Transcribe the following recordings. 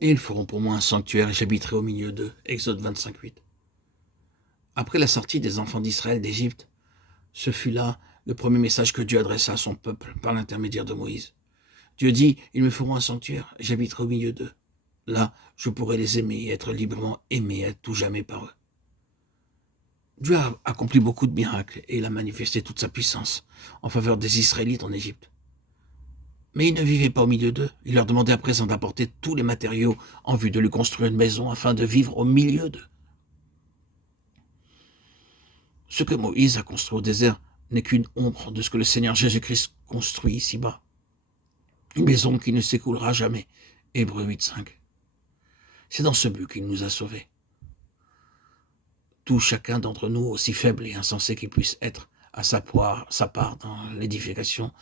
Et ils feront pour moi un sanctuaire et j'habiterai au milieu d'eux. Exode 25:8. Après la sortie des enfants d'Israël d'Égypte, ce fut là le premier message que Dieu adressa à son peuple par l'intermédiaire de Moïse. Dieu dit, ils me feront un sanctuaire et j'habiterai au milieu d'eux. Là, je pourrai les aimer et être librement aimé à tout jamais par eux. Dieu a accompli beaucoup de miracles et il a manifesté toute sa puissance en faveur des Israélites en Égypte. Mais il ne vivait pas au milieu d'eux. Il leur demandait à présent d'apporter tous les matériaux en vue de lui construire une maison afin de vivre au milieu d'eux. Ce que Moïse a construit au désert n'est qu'une ombre de ce que le Seigneur Jésus-Christ construit ici-bas. Une maison qui ne s'écoulera jamais. Hébreux 8:5. C'est dans ce but qu'il nous a sauvés. Tout chacun d'entre nous, aussi faible et insensé qu'il puisse être, a sa part dans l'édification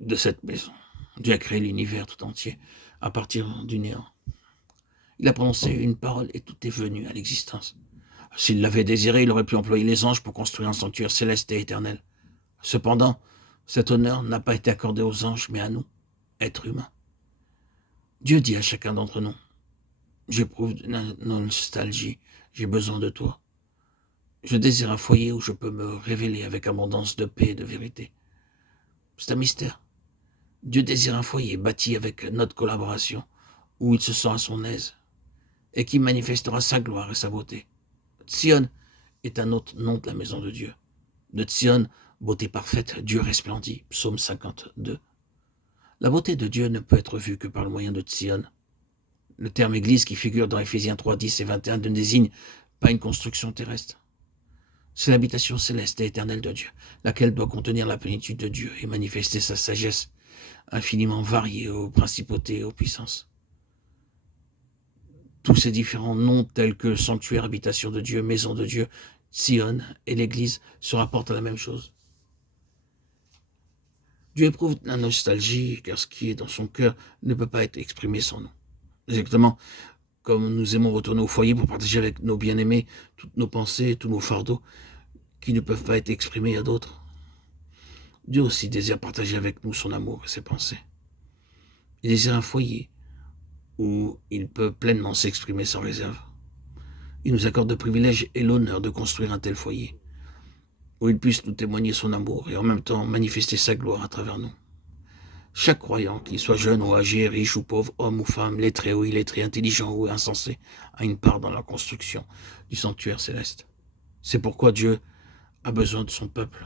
de cette maison. Dieu a créé l'univers tout entier à partir du néant. Il a prononcé une parole et tout est venu à l'existence. S'il l'avait désiré, il aurait pu employer les anges pour construire un sanctuaire céleste et éternel. Cependant, cet honneur n'a pas été accordé aux anges, mais à nous, êtres humains. Dieu dit à chacun d'entre nous, j'éprouve une nostalgie, j'ai besoin de toi. Je désire un foyer où je peux me révéler avec abondance de paix et de vérité. C'est un mystère. Dieu désire un foyer bâti avec notre collaboration, où il se sent à son aise, et qui manifestera sa gloire et sa beauté. Sion est un autre nom de la maison de Dieu. De Sion, beauté parfaite, Dieu resplendit. Psaume 52. La beauté de Dieu ne peut être vue que par le moyen de Sion. Le terme église qui figure dans Éphésiens 3, 10 et 21 ne désigne pas une construction terrestre. C'est l'habitation céleste et éternelle de Dieu, laquelle doit contenir la plénitude de Dieu et manifester sa sagesse infiniment variée aux principautés et aux puissances. Tous ces différents noms tels que sanctuaire, habitation de Dieu, maison de Dieu, Sion et l'Église se rapportent à la même chose. Dieu éprouve la nostalgie car ce qui est dans son cœur ne peut pas être exprimé sans nous. Exactement comme nous aimons retourner au foyer pour partager avec nos bien-aimés toutes nos pensées, tous nos fardeaux qui ne peuvent pas être exprimés à d'autres. Dieu aussi désire partager avec nous son amour et ses pensées. Il désire un foyer où il peut pleinement s'exprimer sans réserve. Il nous accorde le privilège et l'honneur de construire un tel foyer, où il puisse nous témoigner son amour et en même temps manifester sa gloire à travers nous. Chaque croyant, qu'il soit jeune ou âgé, riche ou pauvre, homme ou femme, lettré ou illettré, intelligent ou insensé, a une part dans la construction du sanctuaire céleste. C'est pourquoi Dieu a besoin de son peuple.